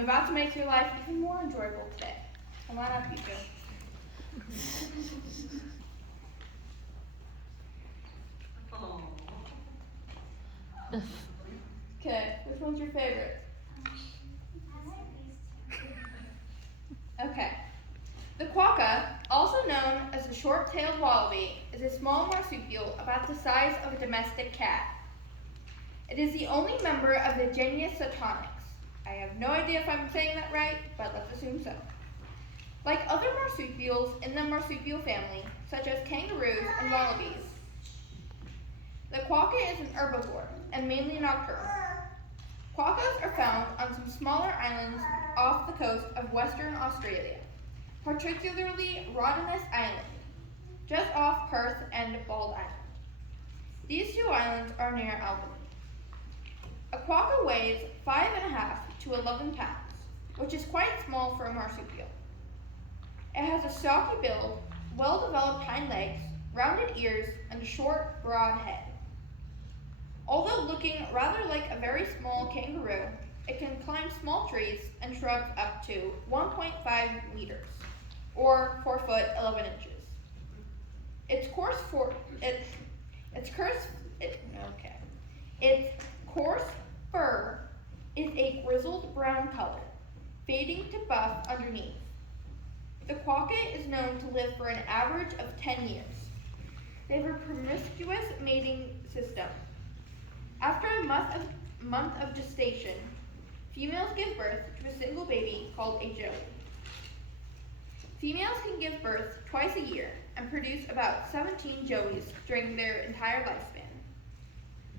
I'm about to make your life even more enjoyable today. Come on up, you two. Okay, which one's your favorite? Okay. The quokka, also known as the short-tailed wallaby, is a small marsupial about the size of a domestic cat. It is the only member of the genus Cetonyx. I have no idea if I'm saying that right, but let's assume so. Like other marsupials in the marsupial family, such as kangaroos and wallabies, the quokka is an herbivore and mainly nocturnal. Quokkas are found on some smaller islands off the coast of Western Australia, particularly Rottnest Island, just off Perth and Bald Island. These two islands are near Albany. A quokka weighs 5.5 to 11 pounds, which is quite small for a marsupial. It has a stocky build, well-developed hind legs, rounded ears, and a short, broad head. Although looking rather like a very small kangaroo, it can climb small trees and shrubs up to 1.5 meters, or 4 foot 11 inches. Its coarse fur is a grizzled brown color, fading to buff underneath. The quokka is known to live for an average of 10 years. They have a promiscuous mating system. After a month of gestation, females give birth to a single baby called a joey. Females can give birth twice a year and produce about 17 joeys during their entire lifespan.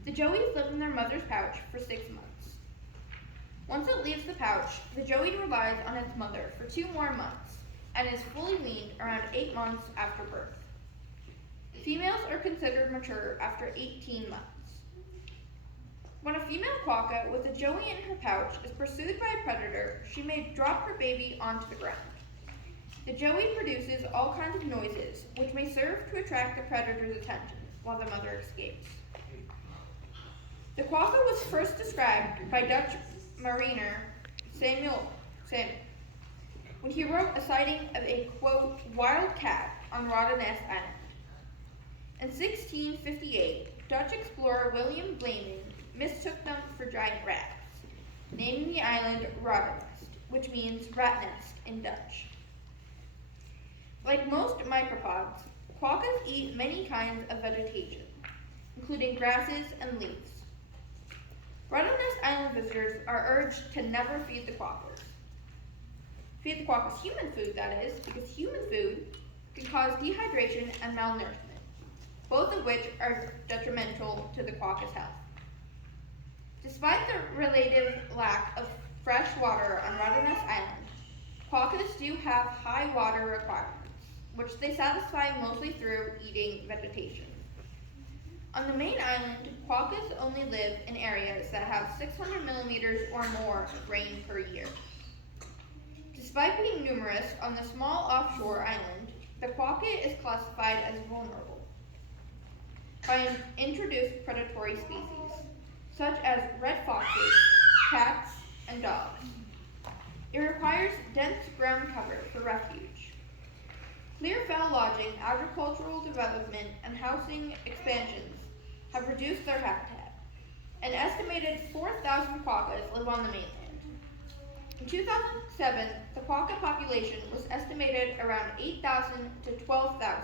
The joeys live in their mother's pouch for 6 months. Once it leaves the pouch, the joey relies on its mother for 2 more months and is fully weaned around 8 months after birth. Females are considered mature after 18 months. When a female quokka with a joey in her pouch is pursued by a predator, she may drop her baby onto the ground. The joey produces all kinds of noises, which may serve to attract the predator's attention while the mother escapes. The quokka was first described by Dutch mariner Samuel, when he wrote a sighting of a, quote, wild cat on Rottnest Island. In 1658, Dutch explorer William Blaming mistook them for giant rats, naming the island Rottnest, which means rat nest in Dutch. Like most micropods, quokkas eat many kinds of vegetation, including grasses and leaves. Rottnest Island visitors are urged to never feed the quokkas. Feed the quokkas human food, that is, because human food can cause dehydration and malnourishment, both of which are detrimental to the quokka's health. Despite the relative lack of fresh water on Rottnest Island, quokkas do have high water requirements, which they satisfy mostly through eating vegetation. On the main island, quokkas only live in areas that have 600 millimeters or more of rain per year. Despite being numerous on the small offshore island, the quokka is classified as vulnerable by introduced predatory species, such as red foxes, cats, and dogs. It requires dense ground cover for refuge. Clear fowl lodging, agricultural development, and housing expansions have reduced their habitat. An estimated 4,000 quokkas live on the mainland. In 2007, the quokka population was estimated around 8,000 to 12,000.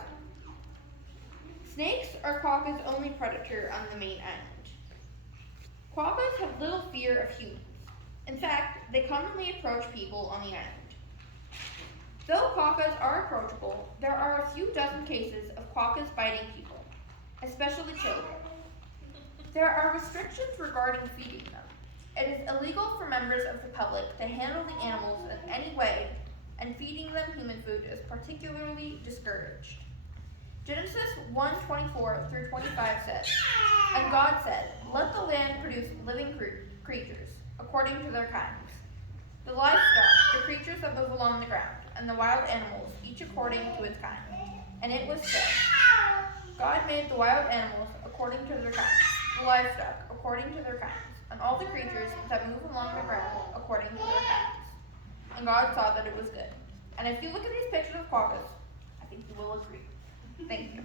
Snakes are quokkas' only predator on the main island. Quokkas have little fear of humans. In fact, they commonly approach people on the island. Though quokkas are approachable, there are a few dozen cases of quokkas biting people, especially children. There are restrictions regarding feeding them. It is illegal for members of the public to handle the animals in any way, and feeding them human food is particularly discouraged. Genesis 1:24 through 25 says, "And God said, let the land produce living creatures, according to their kinds. The livestock, the creatures that move along the ground, and the wild animals, each according to its kind. And it was so. God made the wild animals according to their kinds, the livestock according to their kinds, and all the creatures that move along the ground according to their kinds. and God saw that it was good. And if you look at these pictures of quokkas, I think you will agree. Thank you.